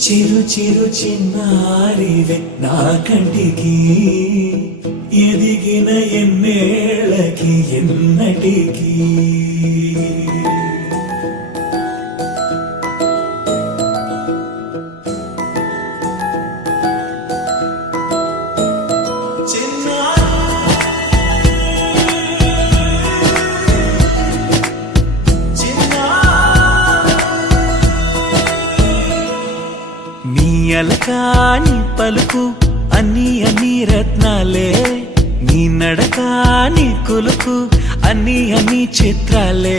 చిరు చిరు చిన్నారివే నా కంటికి ఎదిగిన ఎన్నేళ్ళకి ఎన్నటికి అలకాని పలుకు అన్ని రత్నాలే నీ నడకాని కొలుకు అన్ని చిత్రాలే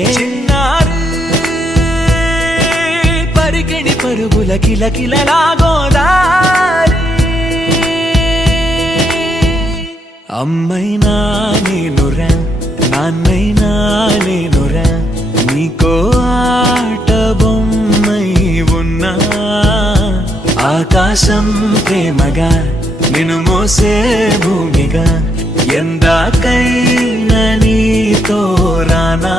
పరికిణి పరుగుల కిలకిలలాగోదారి అమ్మైనా నేనురా నాన్నైనా నేనురా నీకో ఆట బొమ్మై ఉన్నా ఆకాశం ప్రేమగా నిన్ను మోసే భూమిగా ఎందాకైనా నీతో రానా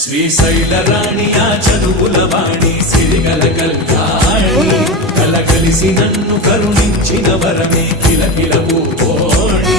శ్రీశైల రాణి ఆ చదువుల వాణి సిరిగల కల్యాణి కలగలిసి నన్ను కరుణించిన వరమే కిలకిల ఓణి